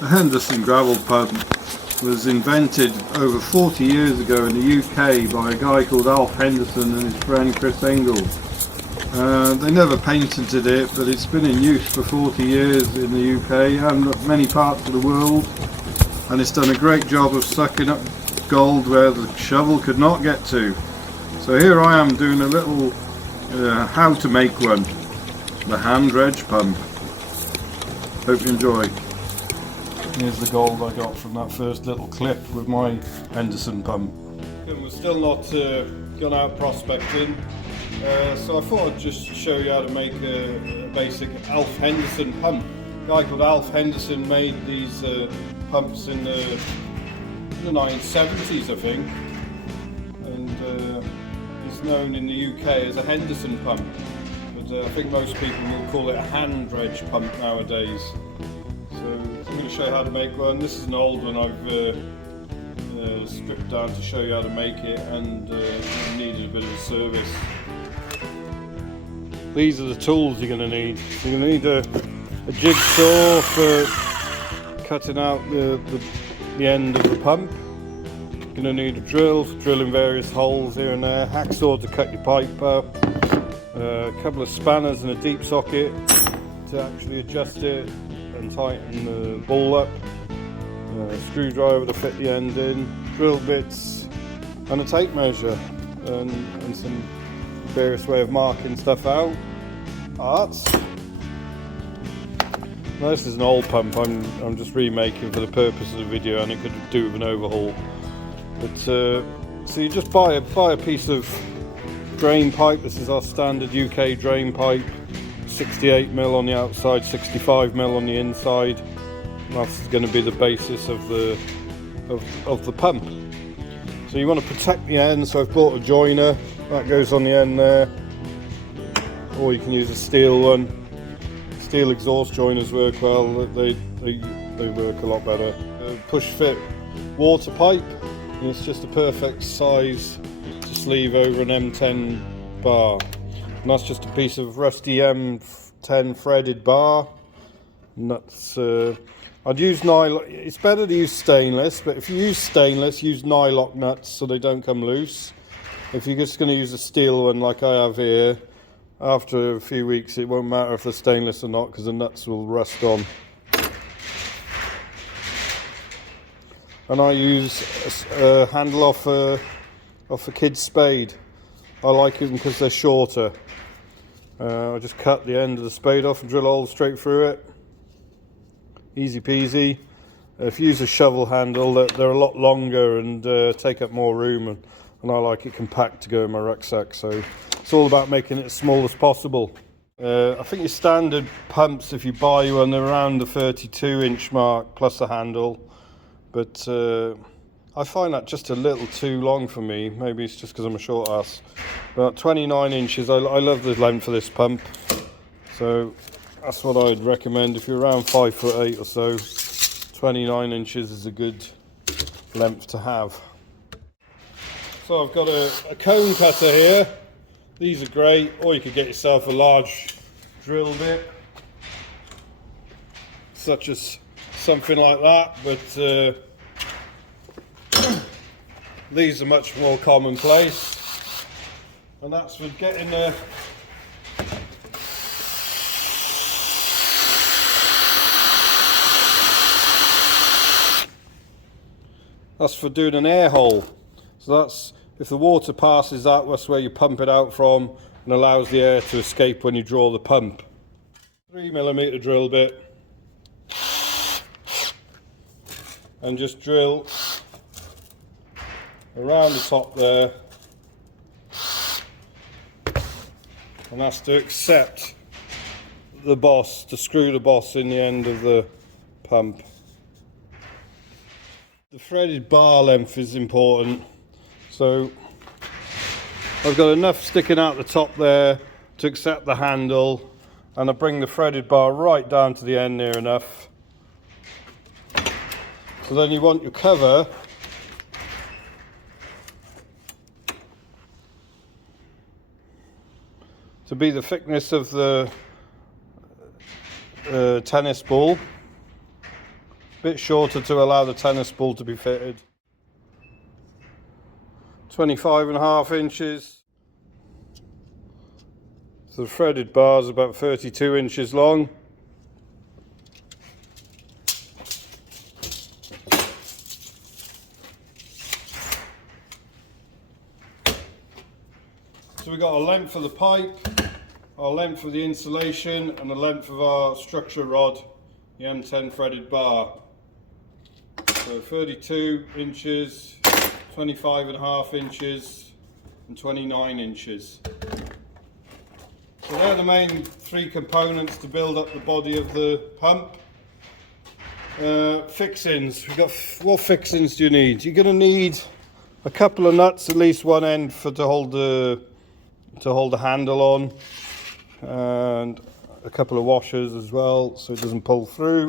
The Henderson Gravel pump was invented over 40 years ago in the UK by a guy called Alf Henderson and his friend Chris Engel. They never patented it, but it's been in use for 40 years in the UK and many parts of the world, and it's done a great job of sucking up gold where the shovel could not get to. So here I am doing a little how to make one, the hand dredge pump. Hope you enjoy. Here's the gold I got from that first little clip with my Henderson pump. And we're still not gone out prospecting, so I thought I'd just show you how to make a basic Alf Henderson pump. A guy called Alf Henderson made these pumps in the 1970s, I think, and he's known in the UK as a Henderson pump, but I think most people will call it a hand dredge pump nowadays. So I'm going to show you how to make one. This is an old one I've stripped down to show you how to make it, and it needed a bit of a service. These are the tools you're going to need. You're going to need a jigsaw for cutting out the end of the pump. You're going to need a drill for drilling various holes here and there, hacksaw to cut your pipe up, a couple of spanners and a deep socket to actually adjust it and tighten the ball up, a screwdriver to fit the end in, drill bits and a tape measure, and some various way of marking stuff out. Parts. Now this is an old pump I'm just remaking for the purpose of the video, and it could do with an overhaul. But so you just buy a piece of drain pipe. This is our standard UK drain pipe, 68mm on the outside, 65mm on the inside. And that's going to be the basis of the pump. So you want to protect the end, so I've bought a joiner that goes on the end there, or you can use a steel one. Steel exhaust joiners work well, they work a lot better. Push fit water pipe, and it's just a perfect size to sleeve over an M10 bar. And that's just a piece of rusty M10 threaded bar. And that's, I'd use nylon. It's better to use stainless, but if you use stainless, use nylock nuts so they don't come loose. If you're just going to use a steel one like I have here, after a few weeks it won't matter if they're stainless or not, because the nuts will rust on. And I use a handle off a kid's spade. I like them because they're shorter. I just cut the end of the spade off and drill a hole straight through it. Easy peasy. If you use a shovel handle, they're a lot longer and take up more room, and I like it compact to go in my rucksack, so it's all about making it as small as possible. I think your standard pumps, if you buy one, they're around the 32-inch mark plus a handle, but I find that just a little too long for me. Maybe it's just because I'm a short ass. But 29 inches, I love the length of this pump, so that's what I'd recommend. If you're around 5'8" or so, 29 inches is a good length to have. So I've got a cone cutter here. These are great, or you could get yourself a large drill bit, such as something like that, but these are much more commonplace, and that's for getting that's for doing an air hole. So that's, if the water passes that's where you pump it out from, and allows the air to escape when you draw the pump. 3mm drill bit, and just drill around the top there, and that's to accept the boss, to screw the boss in the end of the pump. The threaded bar length is important, so I've got enough sticking out the top there to accept the handle, and I bring the threaded bar right down to the end near enough. So then you want your cover to be the thickness of the tennis ball, bit shorter to allow the tennis ball to be fitted. 25.5 inches. So the threaded bar is about 32 inches long. So we've got a length of the pipe, our length of the insulation, and the length of our structure rod, the M10 threaded bar. So 32 inches, 25.5 inches, and 29 inches. So they're the main three components to build up the body of the pump. Fixings. What fixings do you need? You're going to need a couple of nuts, at least one end to hold the handle on, and a couple of washers as well, so it doesn't pull through.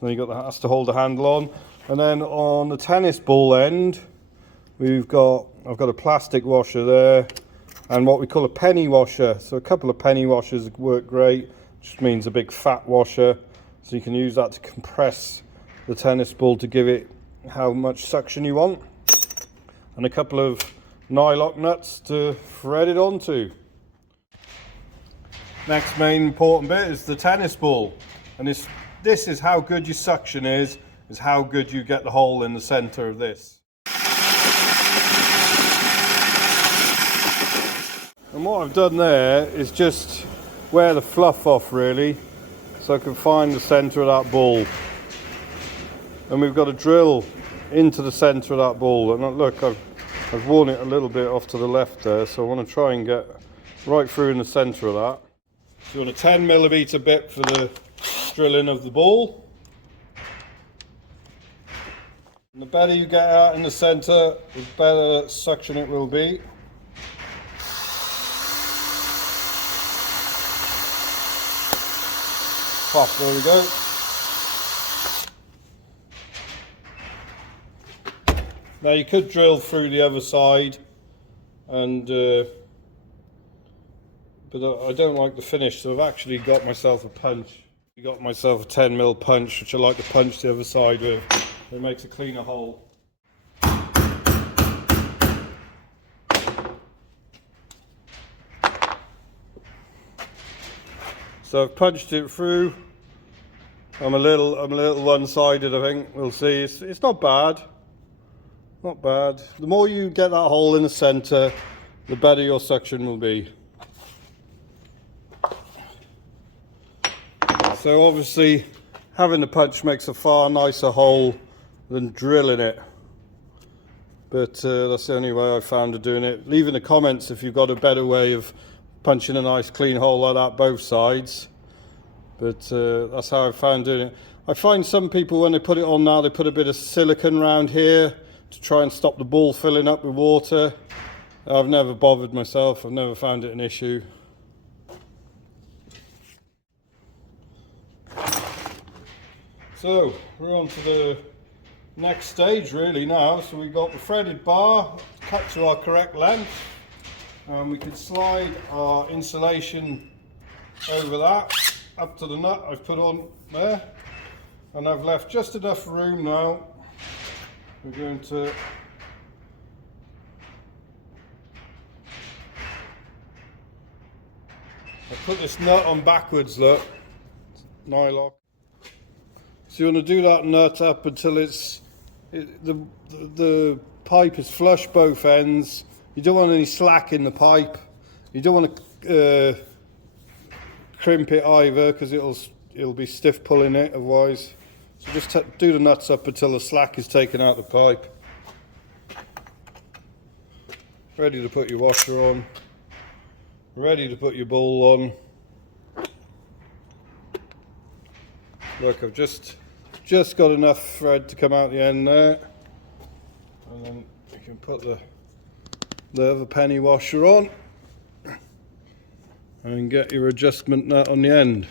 Then you has to hold the handle on, and then on the tennis ball end, I've got a plastic washer there, and what we call a penny washer. So a couple of penny washers work great, which means a big fat washer. So you can use that to compress the tennis ball to give it how much suction you want. And a couple of nylock nuts to thread it onto. Next main important bit is the tennis ball. And this is how good your suction is how good you get the hole in the center of this. And what I've done there is just wear the fluff off really, so I can find the center of that ball. And we've got to drill into the center of that ball. And look, I've worn it a little bit off to the left there, so I want to try and get right through in the center of that. So you want a 10mm bit for the drilling of the ball. And the better you get out in the center, the better suction it will be. Pop, there we go. Now you could drill through the other side, and but I don't like the finish, so I've actually got myself a punch. I got myself a 10mm punch, which I like to punch the other side with. It makes a cleaner hole. So I've punched it through. I'm a little one-sided, I think. We'll see. It's not bad. Not bad. The more you get that hole in the center, the better your suction will be. So obviously, having the punch makes a far nicer hole than drilling it. But that's the only way I've found of doing it. Leave in the comments if you've got a better way of punching a nice clean hole like that both sides. But that's how I found doing it. I find some people, when they put it on now, they put a bit of silicone around here to try and stop the ball filling up with water. I've never bothered myself. I've never found it an issue. So we're on to the next stage really now. So we've got the threaded bar cut to our correct length, and we can slide our insulation over that up to the nut I've put on there, and I've left just enough room now. We're going to put this nut on backwards, look, nylock. So you want to do that nut up until the pipe is flush both ends. You don't want any slack in the pipe. You don't want to crimp it either, because it'll be stiff pulling it otherwise. So just do the nuts up until the slack is taken out the pipe. Ready to put your washer on. Ready to put your ball on. Look, I've just got enough thread to come out the end there, and then you can put the other penny washer on and get your adjustment nut on the end.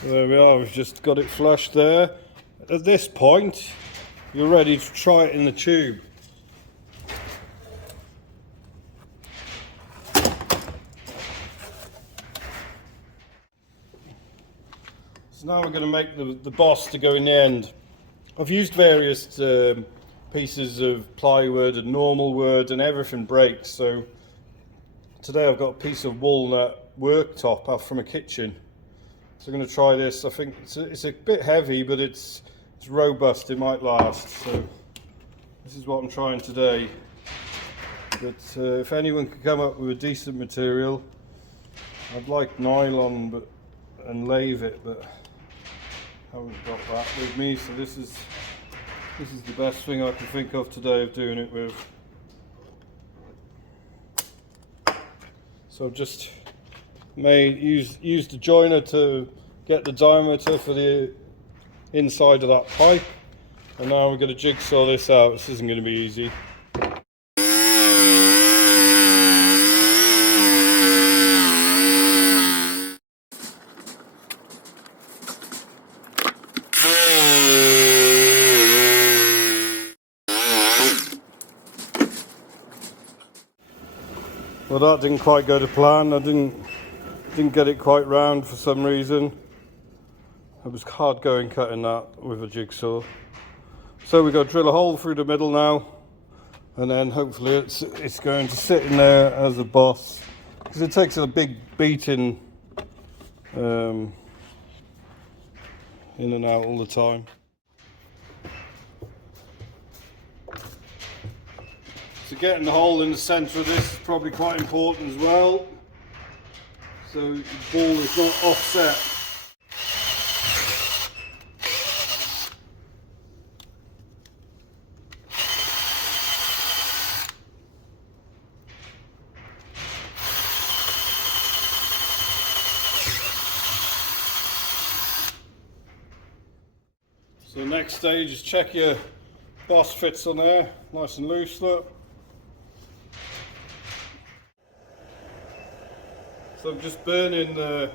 So there we are, we've just got it flush there. At this point, you're ready to try it in the tube. So now we're going to make the boss to go in the end. I've used various pieces of plywood and normal wood, and everything breaks. So today I've got a piece of walnut worktop off from a kitchen. So I'm going to try this. I think it's a bit heavy, but it's robust. It might last. So this is what I'm trying today. But if anyone could come up with a decent material, I'd like nylon and lathe it, but I haven't got that with me. So this is the best thing I can think of today of doing it with. So I've just used the joiner to get the diameter for the inside of that pipe, and now we're going to jigsaw this out. This isn't going to be easy. Well, that didn't quite go to plan. I didn't get it quite round for some reason. It was hard going cutting that with a jigsaw. So we've got to drill a hole through the middle now, and then hopefully it's going to sit in there as a boss, because it takes a big beating in and out all the time. So getting the hole in the centre of this is probably quite important as well, so the ball is not offset. So the next stage is check your boss fits on there, nice and loose, look. So I'm just burning the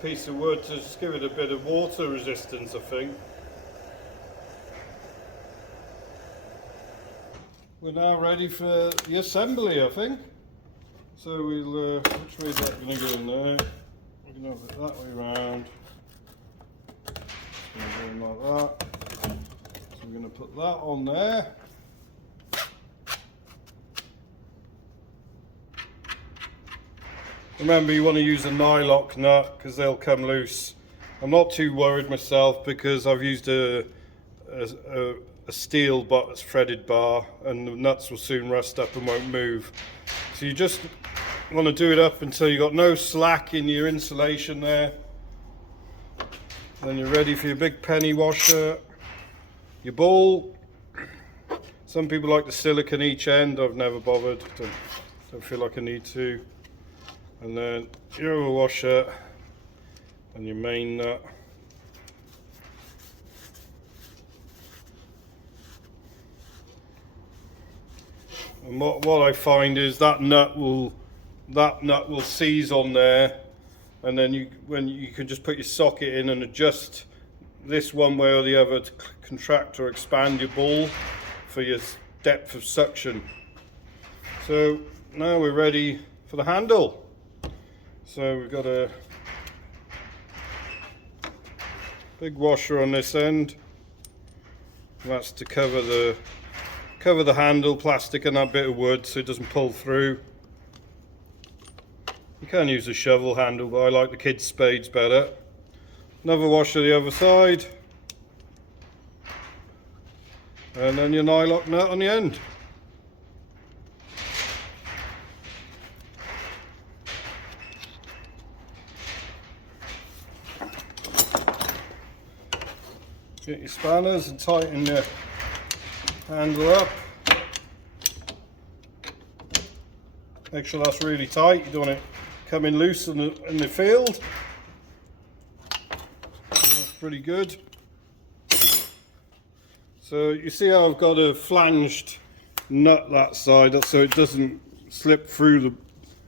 piece of wood to just give it a bit of water resistance, I think. We're now ready for the assembly, I think. So we'll, which way is that going to go in there? We're going to have it that way round. It's going to go in like that. So we're going to put that on there. Remember, you want to use a nylock nut because they'll come loose. I'm not too worried myself because I've used a steel threaded bar, and the nuts will soon rust up and won't move. So you just want to do it up until you've got no slack in your insulation there. Then you're ready for your big penny washer, your ball. Some people like the silicone each end. I've never bothered. Don't feel like I need to. And then your other washer and your main nut. And what I find is that nut will seize on there, and then you can just put your socket in and adjust this one way or the other to contract or expand your ball for your depth of suction. So now we're ready for the handle. So we've got a big washer on this end. That's to cover the handle, plastic and that bit of wood so it doesn't pull through. You can use a shovel handle, but I like the kids' spades better. Another washer the other side. And then your nylock nut on the end. Get your spanners and tighten your handle up. Make sure that's really tight. You don't want it coming loose in the field. That's pretty good. So you see how I've got a flanged nut that side, so it doesn't slip through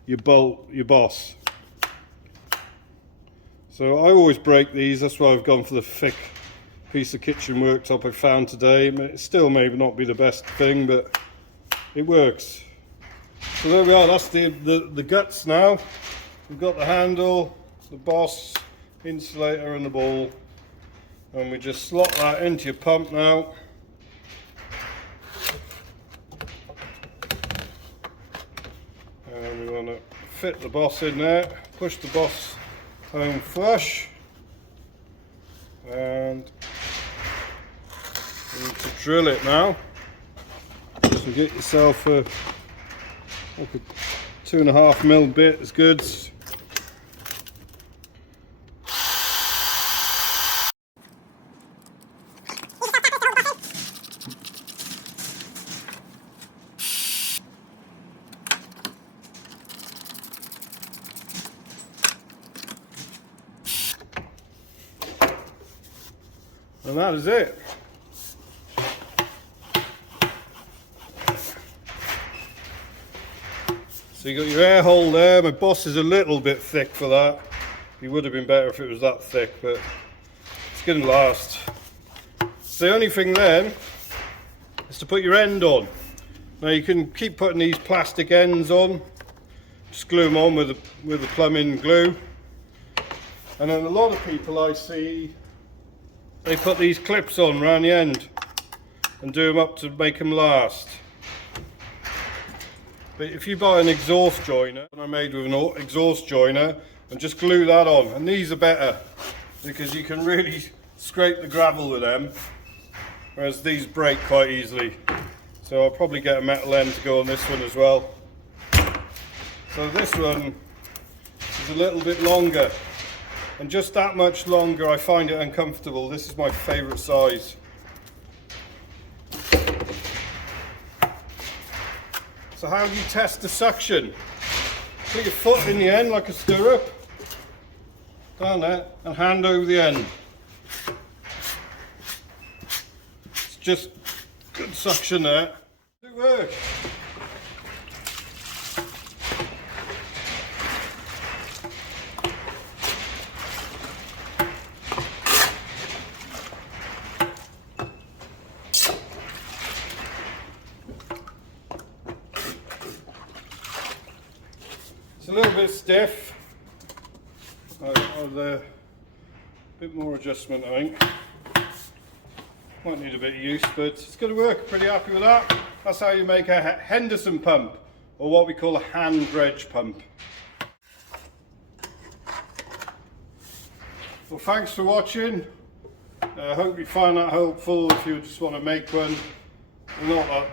your boss. So I always break these. That's why I've gone for the thick piece of kitchen worktop I found today. It still may not be the best thing, but it works. So there we are. That's the guts now. We've got the handle, the boss, insulator and the ball, and we just slot that into your pump now. And we want to fit the boss in there, push the boss home flush, and you need to drill it now. So get yourself a, like a 2.5mm bit is good. And that is it. So you got your air hole there. My boss is a little bit thick for that. It would have been better if it was that thick, but it's going to last. So the only thing then is to put your end on. Now you can keep putting these plastic ends on. Just glue them on with the plumbing glue. And then a lot of people I see, they put these clips on around the end and do them up to make them last. But if you buy an exhaust joiner, I made with an exhaust joiner, and just glue that on, and these are better because you can really scrape the gravel with them, whereas these break quite easily. So I'll probably get a metal end to go on this one as well. So this one is a little bit longer, and just that much longer I find it uncomfortable. This is my favourite size. So how do you test the suction? Put your foot in the end like a stirrup, down there, and hand over the end. It's just good suction there. It works. It's a little bit stiff. A bit more adjustment, I think. Might need a bit of use, but it's going to work. Pretty happy with that. That's how you make a Henderson pump, or what we call a hand dredge pump. Well, thanks for watching. I hope you find that helpful if you just want to make one. They're not that,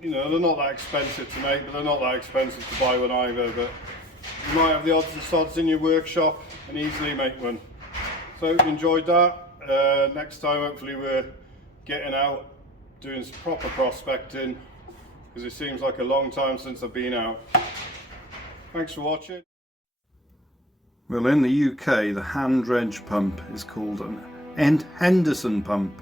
they're not that expensive to make, but they're not that expensive to buy one either. But you might have the odds and sods in your workshop and easily make one. So I hope you enjoyed that. Next time hopefully we're getting out doing some proper prospecting, because it seems like a long time since I've been out. Thanks for watching. Well, in the UK the hand dredge pump is called an Henderson pump,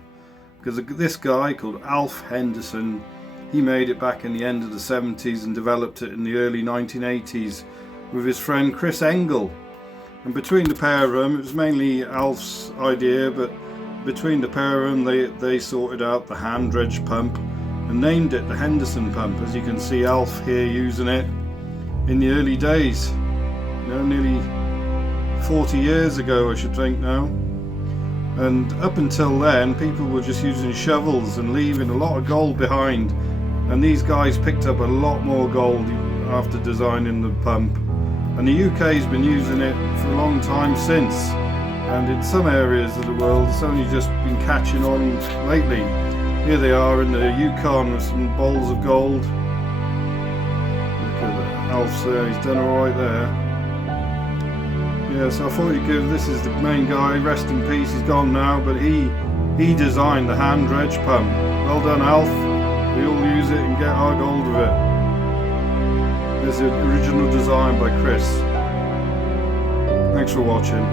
because this guy called Alf Henderson, he made it back in the end of the 70s and developed it in the early 1980s with his friend Chris Engel. And between the pair of them, it was mainly Alf's idea, but between the pair of them they sorted out the hand dredge pump and named it the Henderson pump. As you can see, Alf here using it in the early days, nearly 40 years ago I should think now. And up until then people were just using shovels and leaving a lot of gold behind, and these guys picked up a lot more gold after designing the pump. And the UK's been using it for a long time since, and in some areas of the world it's only just been catching on lately. Here they are in the Yukon with some bowls of gold. Look at Alf's there, he's done alright there. Yeah, so I thought he'd give, this is the main guy, rest in peace, he's gone now, but he designed the hand dredge pump. Well done, Alf. We all use it and get our gold with it. There's the original design by Chris. Thanks for watching.